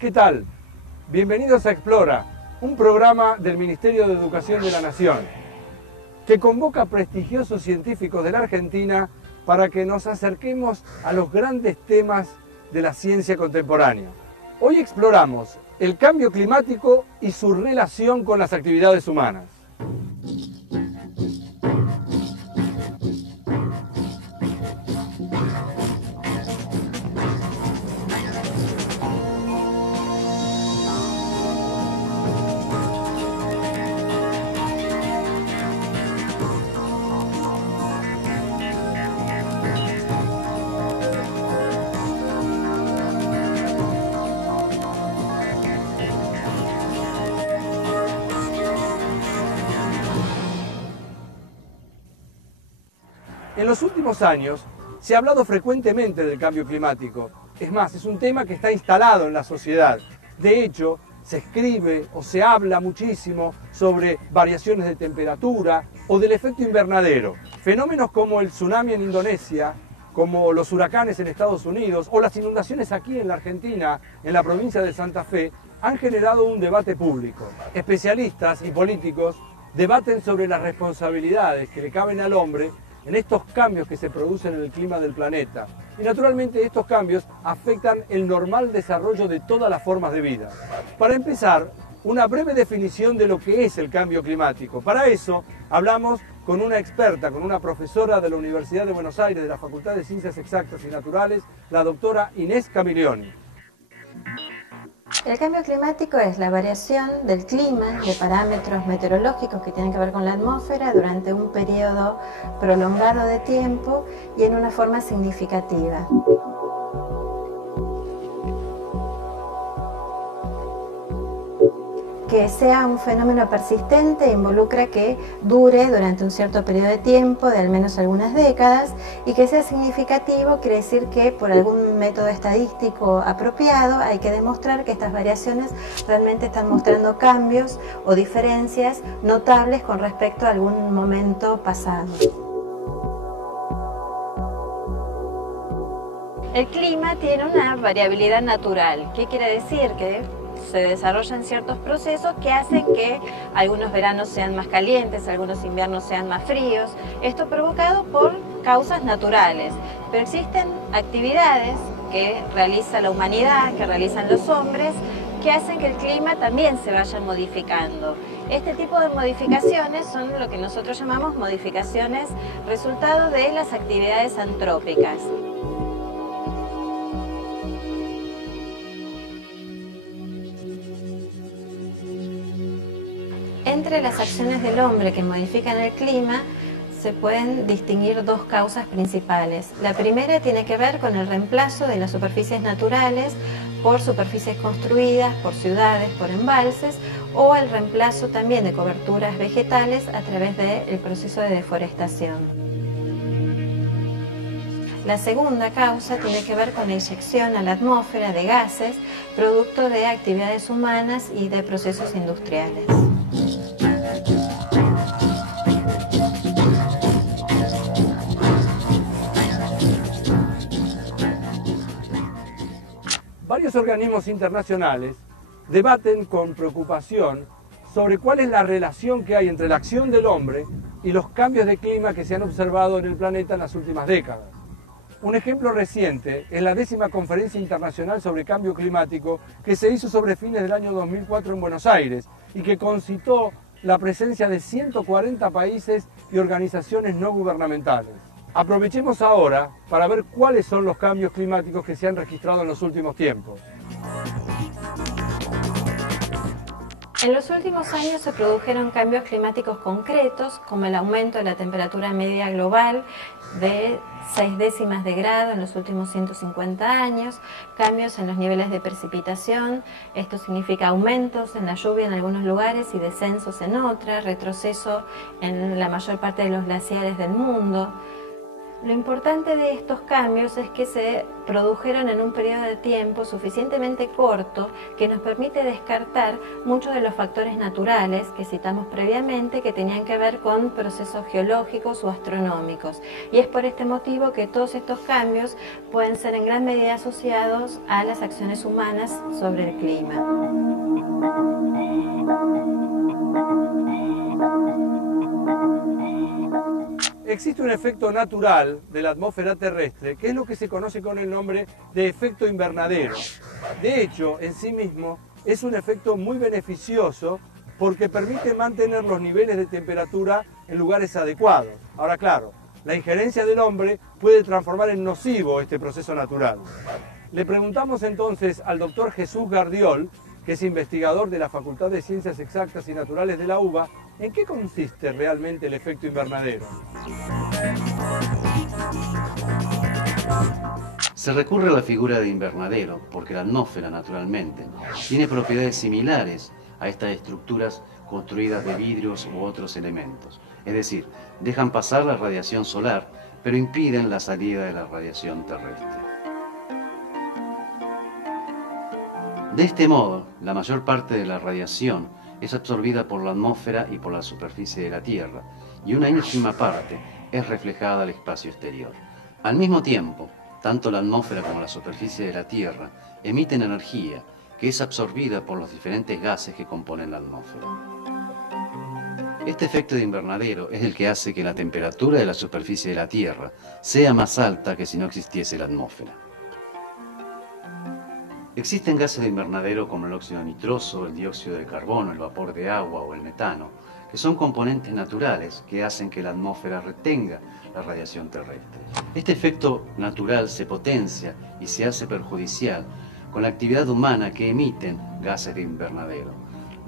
¿Qué tal? Bienvenidos a Explora, un programa del Ministerio de Educación de la Nación, que convoca a prestigiosos científicos de la Argentina para que nos acerquemos a los grandes temas de la ciencia contemporánea. Hoy exploramos el cambio climático y su relación con las actividades humanas. En los últimos años se ha hablado frecuentemente del cambio climático. Es más, es un tema que está instalado en la sociedad. De hecho, se escribe o se habla muchísimo sobre variaciones de temperatura o del efecto invernadero. Fenómenos como el tsunami en Indonesia, como los huracanes en Estados Unidos o las inundaciones aquí en la Argentina, en la provincia de Santa Fe, han generado un debate público. Especialistas y políticos debaten sobre las responsabilidades que le caben al hombre en estos cambios que se producen en el clima del planeta. Y naturalmente estos cambios afectan el normal desarrollo de todas las formas de vida. Para empezar, una breve definición de lo que es el cambio climático. Para eso hablamos con una experta, con una profesora de la Universidad de Buenos Aires, de la Facultad de Ciencias Exactas y Naturales, la doctora Inés Camiglioni. El cambio climático es la variación del clima, de parámetros meteorológicos que tienen que ver con la atmósfera durante un periodo prolongado de tiempo y en una forma significativa. Que sea un fenómeno persistente involucra que dure durante un cierto periodo de tiempo, de al menos algunas décadas, y que sea significativo quiere decir que por algún método estadístico apropiado hay que demostrar que estas variaciones realmente están mostrando cambios o diferencias notables con respecto a algún momento pasado. El clima tiene una variabilidad natural. ¿Qué quiere decir? Que se desarrollan ciertos procesos que hacen que algunos veranos sean más calientes, algunos inviernos sean más fríos. Esto provocado por causas naturales, pero existen actividades que realiza la humanidad, que realizan los hombres, que hacen que el clima también se vaya modificando. Este tipo de modificaciones son lo que nosotros llamamos modificaciones resultado de las actividades antrópicas. Entre las acciones del hombre que modifican el clima se pueden distinguir dos causas principales. La primera tiene que ver con el reemplazo de las superficies naturales por superficies construidas, por ciudades, por embalses, o el reemplazo también de coberturas vegetales a través del proceso de deforestación. La segunda causa tiene que ver con la inyección a la atmósfera de gases producto de actividades humanas y de procesos industriales. Varios organismos internacionales debaten con preocupación sobre cuál es la relación que hay entre la acción del hombre y los cambios de clima que se han observado en el planeta en las últimas décadas. Un ejemplo reciente es la 10ª Conferencia Internacional sobre Cambio Climático que se hizo sobre fines del año 2004 en Buenos Aires y que concitó la presencia de 140 países y organizaciones no gubernamentales. Aprovechemos ahora para ver cuáles son los cambios climáticos que se han registrado en los últimos tiempos. En los últimos años se produjeron cambios climáticos concretos, como el aumento de la temperatura media global de 0,6 de grado en los últimos 150 años, cambios en los niveles de precipitación, esto significa aumentos en la lluvia en algunos lugares y descensos en otras, retroceso en la mayor parte de los glaciares del mundo. Lo importante de estos cambios es que se produjeron en un periodo de tiempo suficientemente corto que nos permite descartar muchos de los factores naturales que citamos previamente que tenían que ver con procesos geológicos o astronómicos. Y es por este motivo que todos estos cambios pueden ser en gran medida asociados a las acciones humanas sobre el clima. Existe un efecto natural de la atmósfera terrestre, que es lo que se conoce con el nombre de efecto invernadero. De hecho, en sí mismo, es un efecto muy beneficioso porque permite mantener los niveles de temperatura en lugares adecuados. Ahora, claro, la injerencia del hombre puede transformar en nocivo este proceso natural. Le preguntamos entonces al doctor Jesús Gardiol, que es investigador de la Facultad de Ciencias Exactas y Naturales de la UBA, ¿en qué consiste realmente el efecto invernadero? Se recurre a la figura de invernadero porque la atmósfera, naturalmente, tiene propiedades similares a estas estructuras construidas de vidrios u otros elementos. Es decir, dejan pasar la radiación solar, pero impiden la salida de la radiación terrestre. De este modo, la mayor parte de la radiación es absorbida por la atmósfera y por la superficie de la Tierra, y una ínfima parte es reflejada al espacio exterior. Al mismo tiempo, tanto la atmósfera como la superficie de la Tierra emiten energía que es absorbida por los diferentes gases que componen la atmósfera. Este efecto de invernadero es el que hace que la temperatura de la superficie de la Tierra sea más alta que si no existiese la atmósfera. Existen gases de invernadero como el óxido nitroso, el dióxido de carbono, el vapor de agua o el metano, que son componentes naturales que hacen que la atmósfera retenga la radiación terrestre. Este efecto natural se potencia y se hace perjudicial con la actividad humana que emiten gases de invernadero,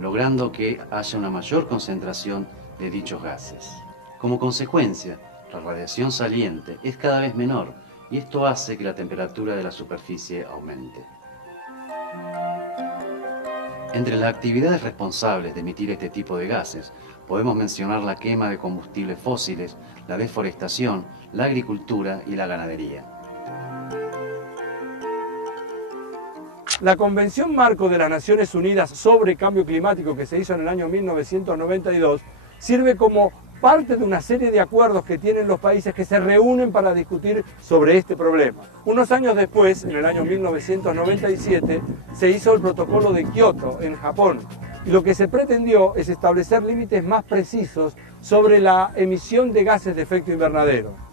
logrando que haya una mayor concentración de dichos gases. Como consecuencia, la radiación saliente es cada vez menor y esto hace que la temperatura de la superficie aumente. Entre las actividades responsables de emitir este tipo de gases, podemos mencionar la quema de combustibles fósiles, la deforestación, la agricultura y la ganadería. La Convención Marco de las Naciones Unidas sobre Cambio Climático, que se hizo en el año 1992, sirve como parte de una serie de acuerdos que tienen los países que se reúnen para discutir sobre este problema. Unos años después, en el año 1997, se hizo el Protocolo de Kioto en Japón. Y lo que se pretendió es establecer límites más precisos sobre la emisión de gases de efecto invernadero.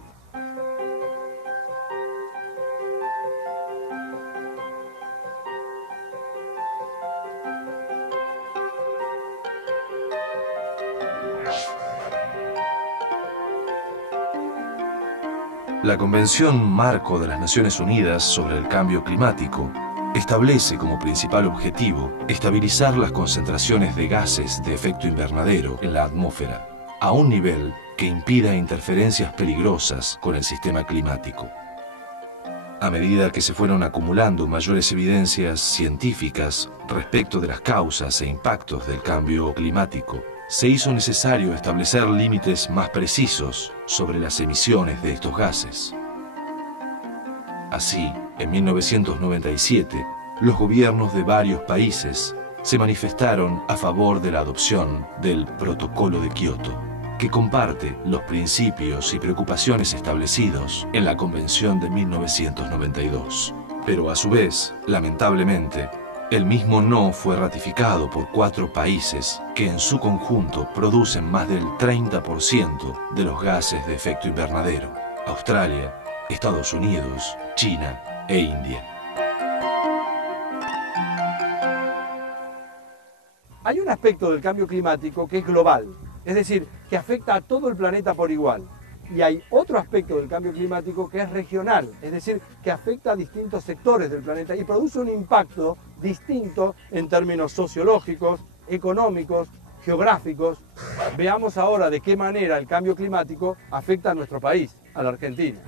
La Convención Marco de las Naciones Unidas sobre el Cambio Climático establece como principal objetivo estabilizar las concentraciones de gases de efecto invernadero en la atmósfera a un nivel que impida interferencias peligrosas con el sistema climático. A medida que se fueron acumulando mayores evidencias científicas respecto de las causas e impactos del cambio climático, se hizo necesario establecer límites más precisos sobre las emisiones de estos gases. Así, en 1997, los gobiernos de varios países se manifestaron a favor de la adopción del Protocolo de Kioto, que comparte los principios y preocupaciones establecidos en la Convención de 1992. Pero a su vez, lamentablemente, el mismo no fue ratificado por 4 países que en su conjunto producen más del 30% de los gases de efecto invernadero: Australia, Estados Unidos, China e India. Hay un aspecto del cambio climático que es global, es decir, que afecta a todo el planeta por igual. Y hay otro aspecto del cambio climático que es regional, es decir, que afecta a distintos sectores del planeta y produce un impacto distinto en términos sociológicos, económicos, geográficos. Veamos ahora de qué manera el cambio climático afecta a nuestro país, a la Argentina.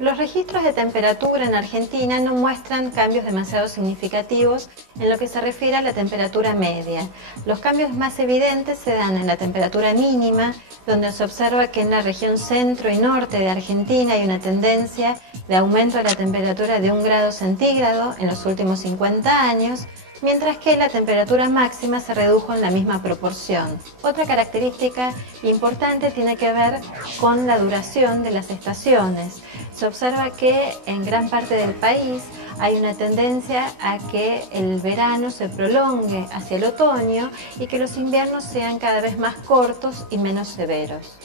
Los registros de temperatura en Argentina no muestran cambios demasiado significativos en lo que se refiere a la temperatura media. Los cambios más evidentes se dan en la temperatura mínima, donde se observa que en la región centro y norte de Argentina hay una tendencia de aumento de la temperatura de 1 grado centígrado en los últimos 50 años, mientras que la temperatura máxima se redujo en la misma proporción. Otra característica importante tiene que ver con la duración de las estaciones. Se observa que en gran parte del país hay una tendencia a que el verano se prolongue hacia el otoño y que los inviernos sean cada vez más cortos y menos severos.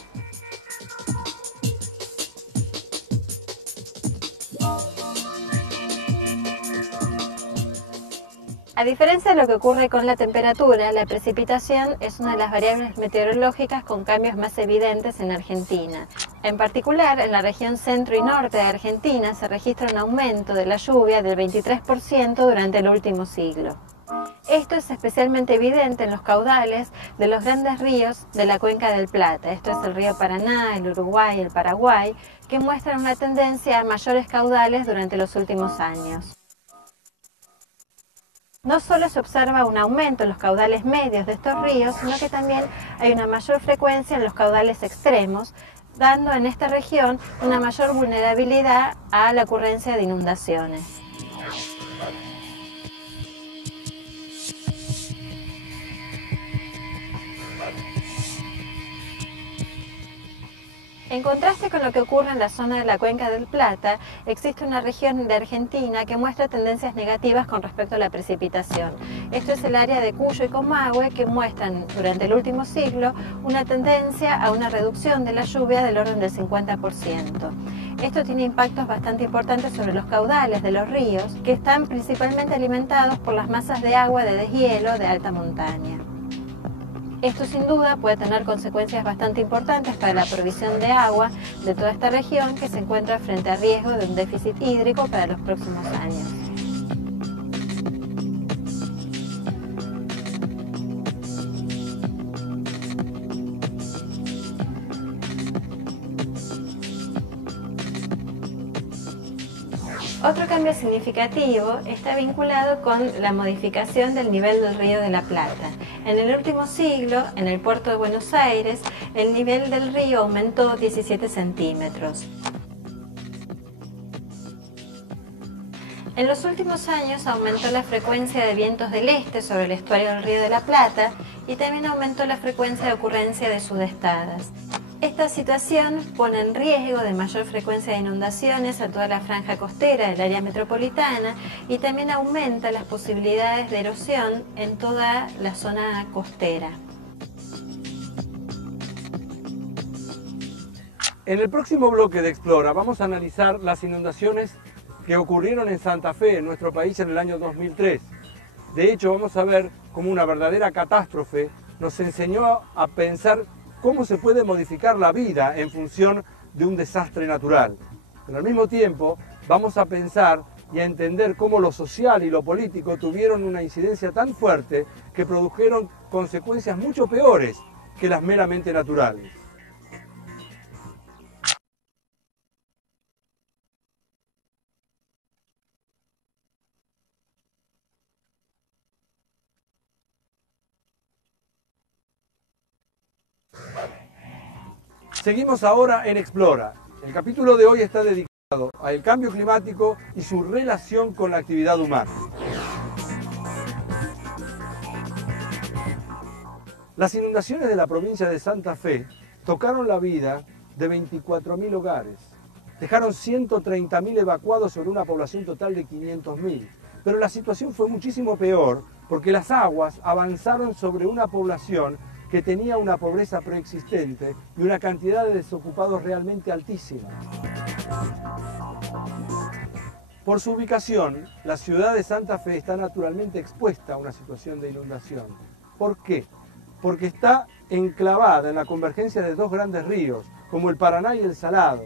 A diferencia de lo que ocurre con la temperatura, la precipitación es una de las variables meteorológicas con cambios más evidentes en Argentina. En particular, en la región centro y norte de Argentina se registra un aumento de la lluvia del 23% durante el último siglo. Esto es especialmente evidente en los caudales de los grandes ríos de la Cuenca del Plata. Esto es el río Paraná, el Uruguay y el Paraguay, que muestran una tendencia a mayores caudales durante los últimos años. No solo se observa un aumento en los caudales medios de estos ríos, sino que también hay una mayor frecuencia en los caudales extremos, dando en esta región una mayor vulnerabilidad a la ocurrencia de inundaciones. En contraste con lo que ocurre en la zona de la Cuenca del Plata, existe una región de Argentina que muestra tendencias negativas con respecto a la precipitación. Esto es el área de Cuyo y Comahue, que muestran durante el último siglo una tendencia a una reducción de la lluvia del orden del 50%. Esto tiene impactos bastante importantes sobre los caudales de los ríos, que están principalmente alimentados por las masas de agua de deshielo de alta montaña. Esto sin duda puede tener consecuencias bastante importantes para la provisión de agua de toda esta región, que se encuentra frente a riesgo de un déficit hídrico para los próximos años. Otro cambio significativo está vinculado con la modificación del nivel del río de la Plata. En el último siglo, en el puerto de Buenos Aires, el nivel del río aumentó 17 centímetros. En los últimos años aumentó la frecuencia de vientos del este sobre el estuario del río de la Plata y también aumentó la frecuencia de ocurrencia de sudestadas. Esta situación pone en riesgo de mayor frecuencia de inundaciones a toda la franja costera del área metropolitana y también aumenta las posibilidades de erosión en toda la zona costera. En el próximo bloque de Explora vamos a analizar las inundaciones que ocurrieron en Santa Fe, en nuestro país, en el año 2003. De hecho, vamos a ver cómo una verdadera catástrofe nos enseñó a pensar cómo se puede modificar la vida en función de un desastre natural. Pero al mismo tiempo vamos a pensar y a entender cómo lo social y lo político tuvieron una incidencia tan fuerte que produjeron consecuencias mucho peores que las meramente naturales. Seguimos ahora en Explora. El capítulo de hoy está dedicado al cambio climático y su relación con la actividad humana. Las inundaciones de la provincia de Santa Fe tocaron la vida de 24.000 hogares. Dejaron 130.000 evacuados sobre una población total de 500.000. Pero la situación fue muchísimo peor porque las aguas avanzaron sobre una población que tenía una pobreza preexistente y una cantidad de desocupados realmente altísima. Por su ubicación, la ciudad de Santa Fe está naturalmente expuesta a una situación de inundación. ¿Por qué? Porque está enclavada en la convergencia de dos grandes ríos, como el Paraná y el Salado.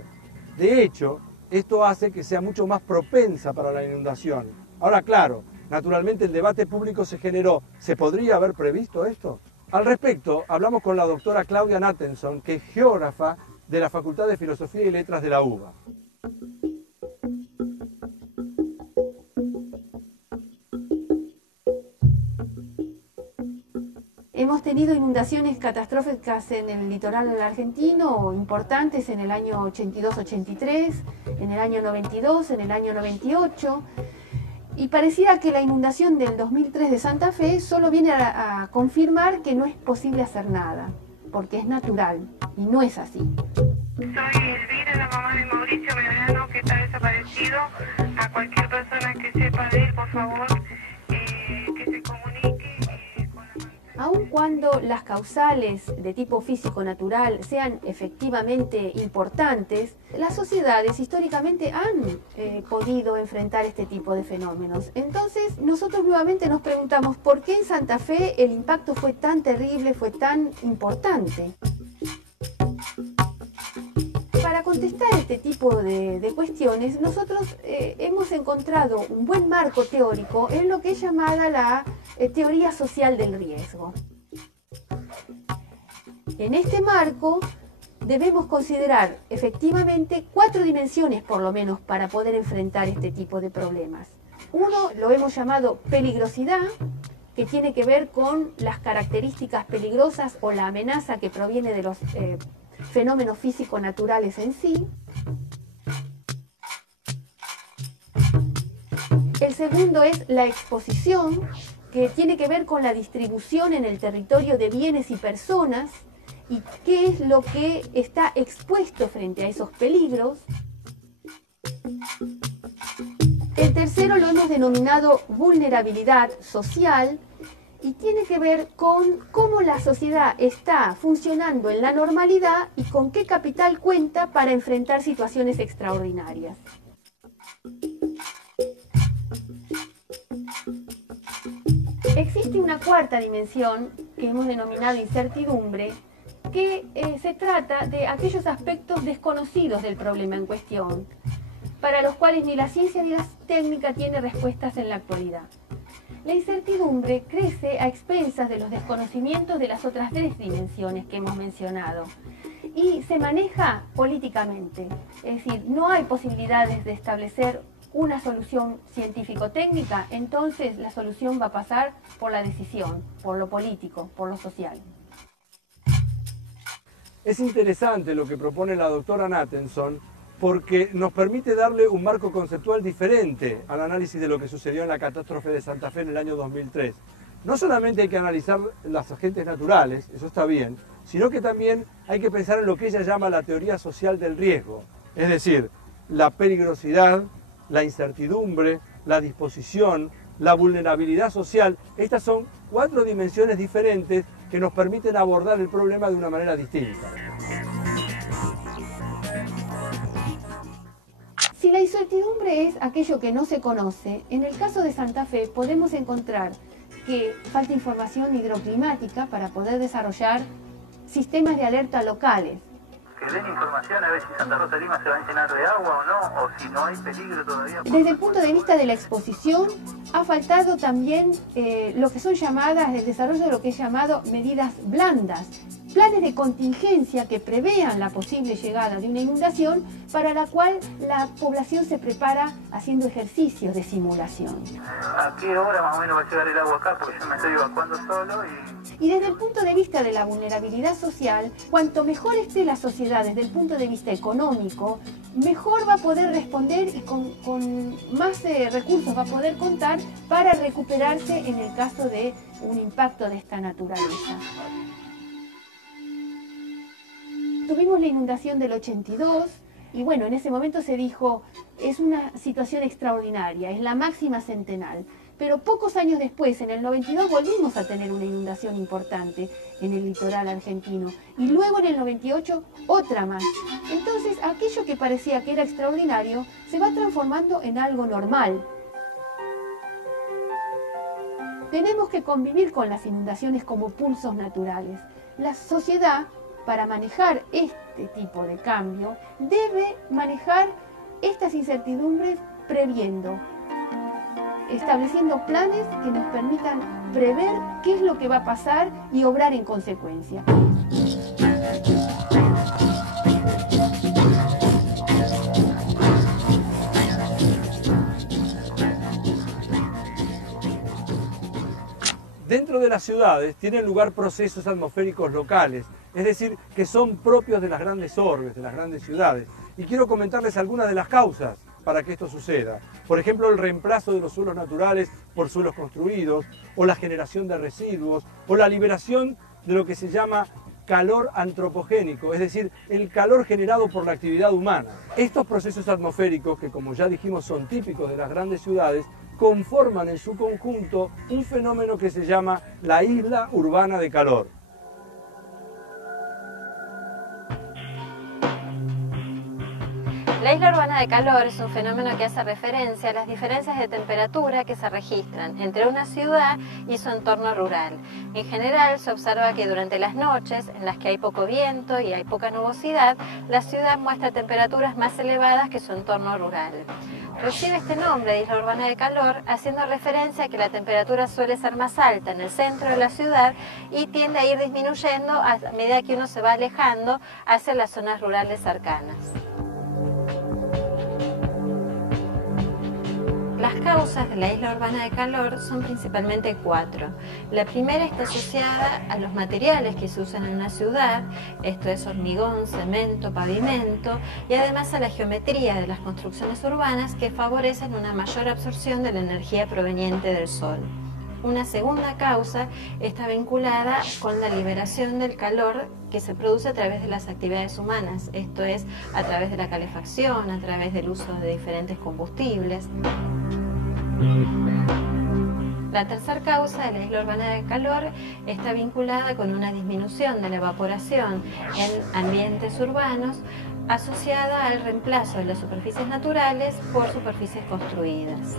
De hecho, esto hace que sea mucho más propensa para la inundación. Ahora, claro, naturalmente el debate público se generó. ¿Se podría haber previsto esto? Al respecto, hablamos con la doctora Claudia Nattenson, que es geógrafa de la Facultad de Filosofía y Letras de la UBA. hemos tenido inundaciones catastróficas en el litoral argentino, importantes en el año 82-83, en el año 92, en el año 98, y pareciera que la inundación del 2003 de Santa Fe solo viene a confirmar que no es posible hacer nada, porque es natural, y no es así. Soy Elvira, la mamá de Mauricio Medrano, que está desaparecido. A cualquier persona que sepa de él, por favor, que se comunique con la... Aun cuando las causales de tipo físico-natural sean efectivamente importantes, las sociedades históricamente han podido enfrentar este tipo de fenómenos. Entonces, nosotros nuevamente nos preguntamos por qué en Santa Fe el impacto fue tan terrible, fue tan importante. Para contestar este tipo de cuestiones, nosotros hemos encontrado un buen marco teórico en lo que es llamada la teoría social del riesgo. En este marco debemos considerar efectivamente 4 dimensiones por lo menos para poder enfrentar este tipo de problemas. Uno lo hemos llamado peligrosidad, que tiene que ver con las características peligrosas o la amenaza que proviene de los fenómenos físico-naturales en sí. El segundo es la exposición, que tiene que ver con la distribución en el territorio de bienes y personas y qué es lo que está expuesto frente a esos peligros. El tercero lo hemos denominado vulnerabilidad social, y tiene que ver con cómo la sociedad está funcionando en la normalidad y con qué capital cuenta para enfrentar situaciones extraordinarias. Existe una cuarta dimensión que hemos denominado incertidumbre, que se trata de aquellos aspectos desconocidos del problema en cuestión, para los cuales ni la ciencia ni la técnica tiene respuestas en la actualidad. La incertidumbre crece a expensas de los desconocimientos de las otras 3 dimensiones que hemos mencionado y se maneja políticamente, es decir, no hay posibilidades de establecer una solución científico-técnica, entonces la solución va a pasar por la decisión, por lo político, por lo social. Es interesante lo que propone la doctora Nathanson, porque nos permite darle un marco conceptual diferente al análisis de lo que sucedió en la catástrofe de Santa Fe en el año 2003. No solamente hay que analizar los agentes naturales, eso está bien, sino que también hay que pensar en lo que ella llama la teoría social del riesgo, es decir, la peligrosidad, la incertidumbre, la disposición, la vulnerabilidad social. Estas son 4 dimensiones diferentes que nos permiten abordar el problema de una manera distinta. Si la incertidumbre es aquello que no se conoce, en el caso de Santa Fe podemos encontrar que falta información hidroclimática para poder desarrollar sistemas de alerta locales. Que den información a ver si Santa Rosa de Lima se va a llenar de agua o no, o si no hay peligro todavía. Desde el punto de vista de la exposición, ha faltado también lo que son llamadas, el desarrollo de lo que es llamado medidas blandas, planes de contingencia que prevean la posible llegada de una inundación para la cual la población se prepara haciendo ejercicios de simulación. ¿A qué hora más o menos va a llegar el agua acá? Porque yo me estoy evacuando solo Y desde el punto de vista de la vulnerabilidad social, cuanto mejor esté la sociedad desde el punto de vista económico, mejor va a poder responder y con más recursos va a poder contar para recuperarse en el caso de un impacto de esta naturaleza. Tuvimos la inundación del 82 y bueno, en ese momento se dijo, es una situación extraordinaria, es la máxima centenal. Pero pocos años después, en el 92, volvimos a tener una inundación importante en el litoral argentino. Y luego en el 98, otra más. Entonces, aquello que parecía que era extraordinario, se va transformando en algo normal. Tenemos que convivir con las inundaciones como pulsos naturales. La sociedad, para manejar este tipo de cambio, debe manejar estas incertidumbres previendo, estableciendo planes que nos permitan prever qué es lo que va a pasar y obrar en consecuencia. Dentro de las ciudades tienen lugar procesos atmosféricos locales, es decir, que son propios de las grandes orbes, de las grandes ciudades. Y quiero comentarles algunas de las causas para que esto suceda. Por ejemplo, el reemplazo de los suelos naturales por suelos construidos, o la generación de residuos, o la liberación de lo que se llama calor antropogénico, es decir, el calor generado por la actividad humana. Estos procesos atmosféricos, que como ya dijimos son típicos de las grandes ciudades, conforman en su conjunto un fenómeno que se llama la isla urbana de calor. La isla urbana de calor es un fenómeno que hace referencia a las diferencias de temperatura que se registran entre una ciudad y su entorno rural. En general se observa que durante las noches, en las que hay poco viento y hay poca nubosidad, la ciudad muestra temperaturas más elevadas que su entorno rural. Recibe este nombre de isla urbana de calor haciendo referencia a que la temperatura suele ser más alta en el centro de la ciudad y tiende a ir disminuyendo a medida que uno se va alejando hacia las zonas rurales cercanas. Las causas de la isla urbana de calor son principalmente 4. La primera está asociada a los materiales que se usan en una ciudad, esto es hormigón, cemento, pavimento, y además a la geometría de las construcciones urbanas que favorecen una mayor absorción de la energía proveniente del sol. Una segunda causa está vinculada con la liberación del calor que se produce a través de las actividades humanas, esto es a través de la calefacción, a través del uso de diferentes combustibles. La tercera causa de la isla urbana de calor está vinculada con una disminución de la evaporación en ambientes urbanos asociada al reemplazo de las superficies naturales por superficies construidas.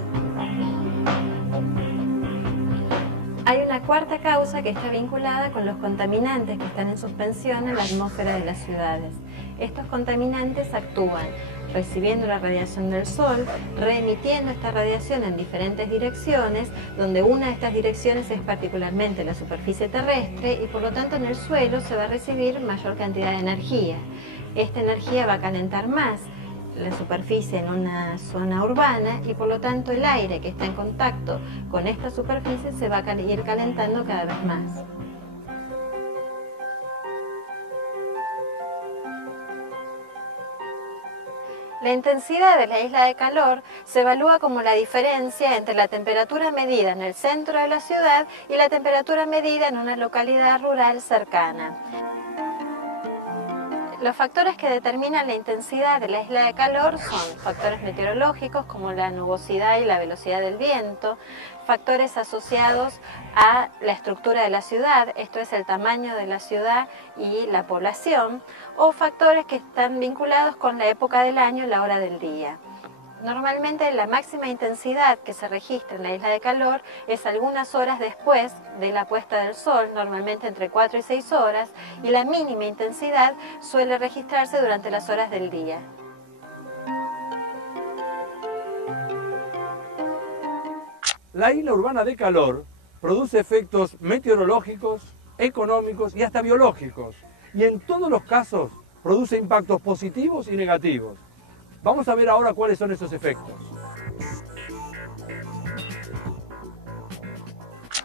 Hay una cuarta causa que está vinculada con los contaminantes que están en suspensión en la atmósfera de las ciudades. Estos contaminantes actúan recibiendo la radiación del sol, reemitiendo esta radiación en diferentes direcciones, donde una de estas direcciones es particularmente la superficie terrestre y por lo tanto en el suelo se va a recibir mayor cantidad de energía. Esta energía va a calentar más la superficie en una zona urbana y por lo tanto el aire que está en contacto con esta superficie se va a ir calentando cada vez más. La intensidad de la isla de calor se evalúa como la diferencia entre la temperatura medida en el centro de la ciudad y la temperatura medida en una localidad rural cercana. Los factores que determinan la intensidad de la isla de calor son factores meteorológicos como la nubosidad y la velocidad del viento, factores asociados a la estructura de la ciudad, esto es el tamaño de la ciudad y la población, o factores que están vinculados con la época del año y la hora del día. Normalmente la máxima intensidad que se registra en la isla de calor es algunas horas después de la puesta del sol, normalmente entre 4 y 6 horas, y la mínima intensidad suele registrarse durante las horas del día. La isla urbana de calor produce efectos meteorológicos, económicos y hasta biológicos, y en todos los casos produce impactos positivos y negativos. Vamos a ver ahora cuáles son esos efectos.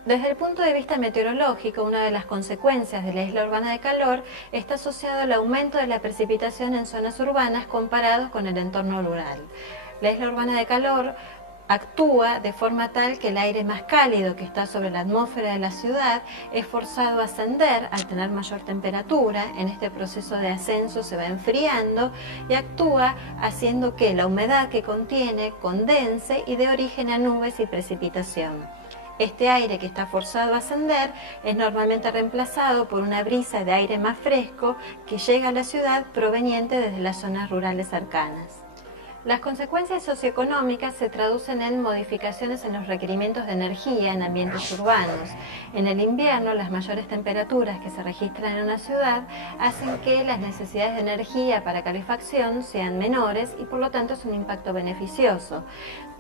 Desde el punto de vista meteorológico, una de las consecuencias de la isla urbana de calor está asociado al aumento de la precipitación en zonas urbanas comparados con el entorno rural. La isla urbana de calor actúa de forma tal que el aire más cálido que está sobre la atmósfera de la ciudad es forzado a ascender al tener mayor temperatura. En este proceso de ascenso se va enfriando y actúa haciendo que la humedad que contiene condense y dé origen a nubes y precipitación. Este aire que está forzado a ascender es normalmente reemplazado por una brisa de aire más fresco que llega a la ciudad proveniente desde las zonas rurales cercanas. Las consecuencias socioeconómicas se traducen en modificaciones en los requerimientos de energía en ambientes urbanos. En el invierno, las mayores temperaturas que se registran en una ciudad hacen que las necesidades de energía para calefacción sean menores y por lo tanto es un impacto beneficioso.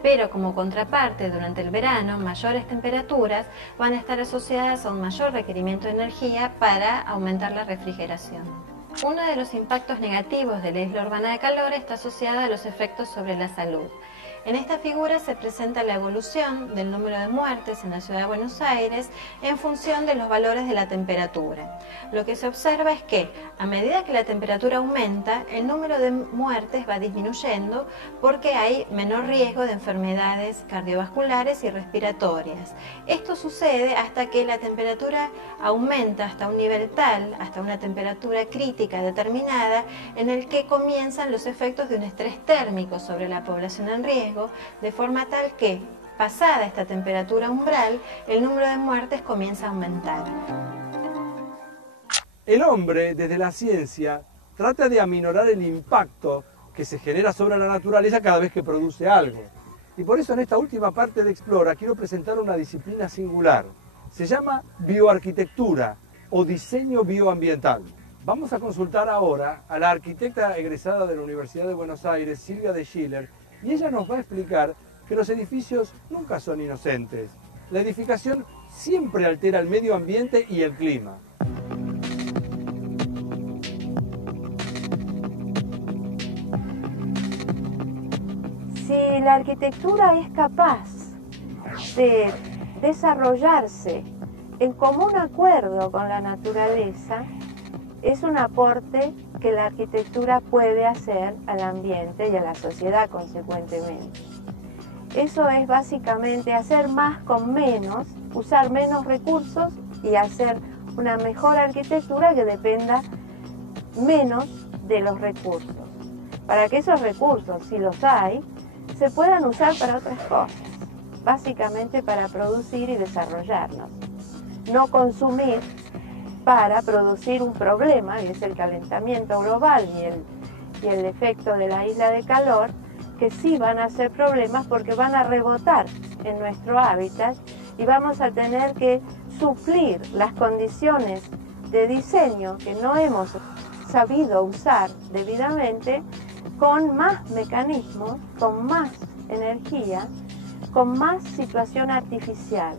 Pero como contraparte, durante el verano, mayores temperaturas van a estar asociadas a un mayor requerimiento de energía para aumentar la refrigeración. Uno de los impactos negativos de la isla urbana de calor está asociada a los efectos sobre la salud. En esta figura se presenta la evolución del número de muertes en la ciudad de Buenos Aires en función de los valores de la temperatura. Lo que se observa es que a medida que la temperatura aumenta, el número de muertes va disminuyendo porque hay menor riesgo de enfermedades cardiovasculares y respiratorias. Esto sucede hasta que la temperatura aumenta hasta un nivel tal, hasta una temperatura crítica determinada, en el que comienzan los efectos de un estrés térmico sobre la población en riesgo, de forma tal que, pasada esta temperatura umbral, el número de muertes comienza a aumentar. El hombre, desde la ciencia, trata de aminorar el impacto que se genera sobre la naturaleza cada vez que produce algo. Y por eso en esta última parte de Explora quiero presentar una disciplina singular. Se llama bioarquitectura o diseño bioambiental. Vamos a consultar ahora a la arquitecta egresada de la Universidad de Buenos Aires, Silvia de Schiller, y ella nos va a explicar que los edificios nunca son inocentes. La edificación siempre altera el medio ambiente y el clima. Si la arquitectura es capaz de desarrollarse en común acuerdo con la naturaleza, es un aporte que la arquitectura puede hacer al ambiente y a la sociedad consecuentemente. Eso es básicamente hacer más con menos, usar menos recursos y hacer una mejor arquitectura que dependa menos de los recursos. Para que esos recursos, si los hay, se puedan usar para otras cosas, básicamente para producir y desarrollarnos. No consumir para producir un problema, que es el calentamiento global y el efecto de la isla de calor, que sí van a ser problemas porque van a rebotar en nuestro hábitat y vamos a tener que suplir las condiciones de diseño que no hemos sabido usar debidamente con más mecanismos, con más energía, con más situación artificial.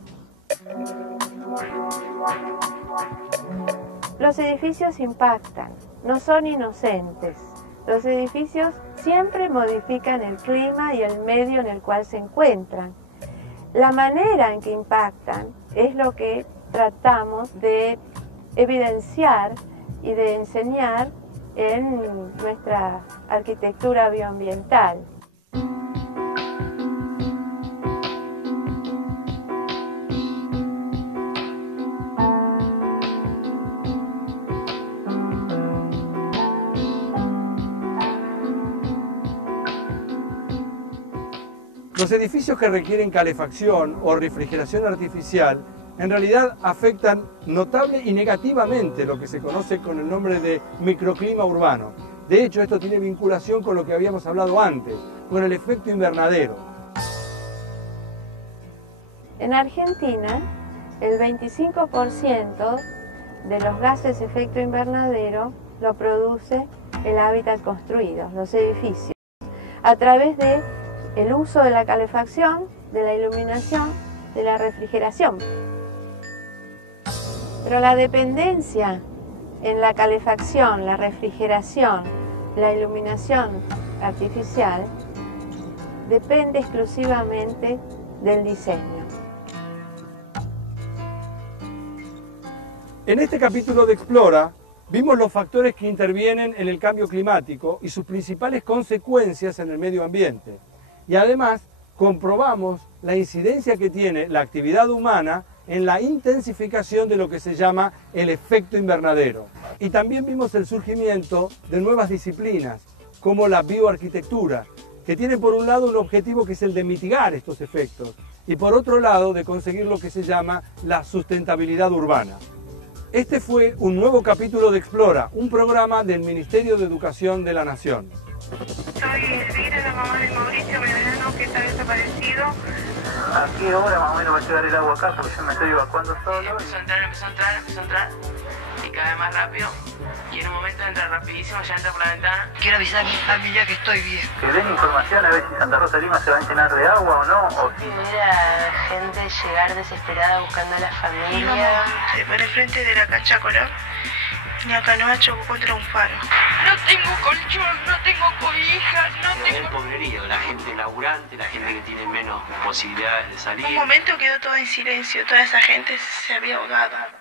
Los edificios impactan, no son inocentes. Los edificios siempre modifican el clima y el medio en el cual se encuentran. La manera en que impactan es lo que tratamos de evidenciar y de enseñar en nuestra arquitectura bioambiental. Los edificios que requieren calefacción o refrigeración artificial en realidad afectan notable y negativamente lo que se conoce con el nombre de microclima urbano. De hecho, esto tiene vinculación con lo que habíamos hablado antes, con el efecto invernadero. En Argentina, el 25% de los gases de efecto invernadero lo produce el hábitat construido, los edificios, a través de el uso de la calefacción, de la iluminación, de la refrigeración. Pero la dependencia en la calefacción, la refrigeración, la iluminación artificial depende exclusivamente del diseño. En este capítulo de Explora vimos los factores que intervienen en el cambio climático y sus principales consecuencias en el medio ambiente. Y además comprobamos la incidencia que tiene la actividad humana en la intensificación de lo que se llama el efecto invernadero. Y también vimos el surgimiento de nuevas disciplinas, como la bioarquitectura, que tiene por un lado un objetivo que es el de mitigar estos efectos, y por otro lado de conseguir lo que se llama la sustentabilidad urbana. Este fue un nuevo capítulo de Explora, un programa del Ministerio de Educación de la Nación. Soy Elvira, la mamá de Mauricio Medrano, que está desaparecido. ¿A qué hora más o menos va a llegar el agua acá? Porque yo me estoy evacuando solo. Empezó a entrar, y cada vez más rápido. Y en un momento entra rapidísimo, ya entra por la ventana. Quiero avisar a mi familia que estoy bien. Que den información a ver si Santa Rosa de Lima se va a llenar de agua o no. O si... Ver a gente llegar desesperada buscando a la familia. Por el frente de la cancha Colón Y la canoa chocó contra un faro. No tengo colchón, no tengo cobija, no tengo... El pobrerío, la gente laburante, la gente que tiene menos posibilidades de salir. Un momento quedó todo en silencio, toda esa gente se había ahogado.